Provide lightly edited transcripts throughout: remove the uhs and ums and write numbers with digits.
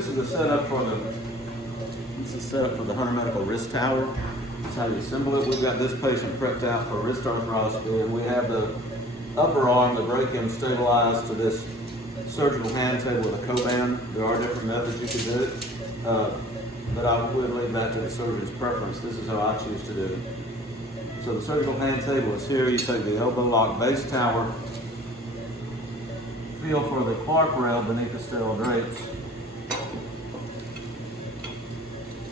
This is the setup for the Hunter Medical wrist tower. That's how you assemble it. We've got this patient prepped out for wrist arthroscopy, and we have the upper arm, the brachium, stabilized to this surgical hand table with a Coban. There are different methods you can do it, but I would leave that to the surgeon's preference. This is how I choose to do it. So the surgical hand table is here. You take the elbow lock base tower, feel for the Clark rail beneath the sterile drapes,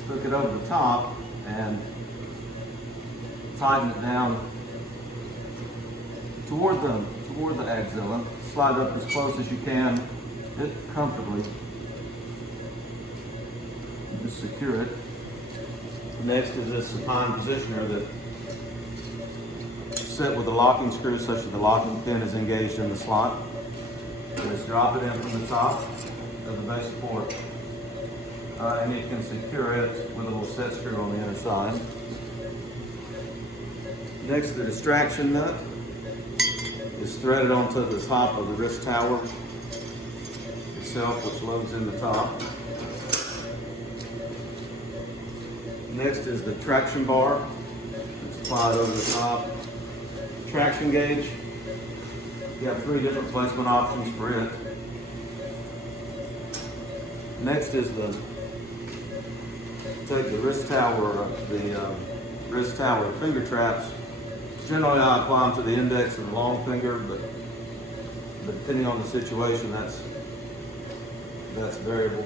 hook it over the top and tighten it down toward the axilla. Slide up as close as you can, fit comfortably. Just secure it. Next is this supine positioner that set with a locking screw such that the locking pin is engaged in the slot. Just drop it in from the top of the base port. And you can secure it with a little set screw on the inner side. Next, the distraction nut is threaded onto the top of the wrist tower itself, which loads in the top. Next is the traction bar. It's applied over the top. Traction gauge. You have 3 different placement options for it. Next is take the wrist tower finger traps. Generally, I apply them to the index and the long finger, but depending on the situation, that's variable.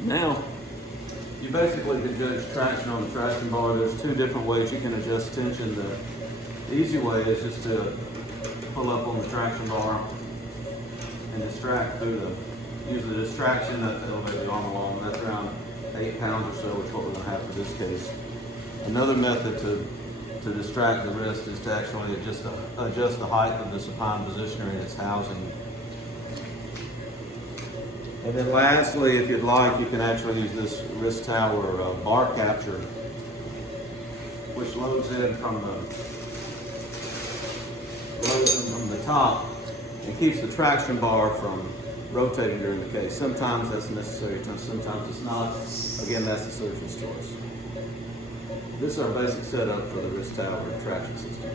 Now, you basically can judge traction on the traction bar. There's 2 different ways you can adjust tension. The easy way is just to pull up on the traction bar and distract through use the distraction nut to elevate the arm along. That's around 8 pounds or so, which is what we're going to have for this case. Another method to distract the wrist is to actually adjust the height of the supine positioner in its housing. And then lastly, if you'd like, you can actually use this wrist tower bar capture, which loads in from the top and keeps the traction bar from rotating during the case. Sometimes that's necessary, sometimes it's not. Again, that's the surgeon's choice. This is our basic setup for the wrist tower traction system.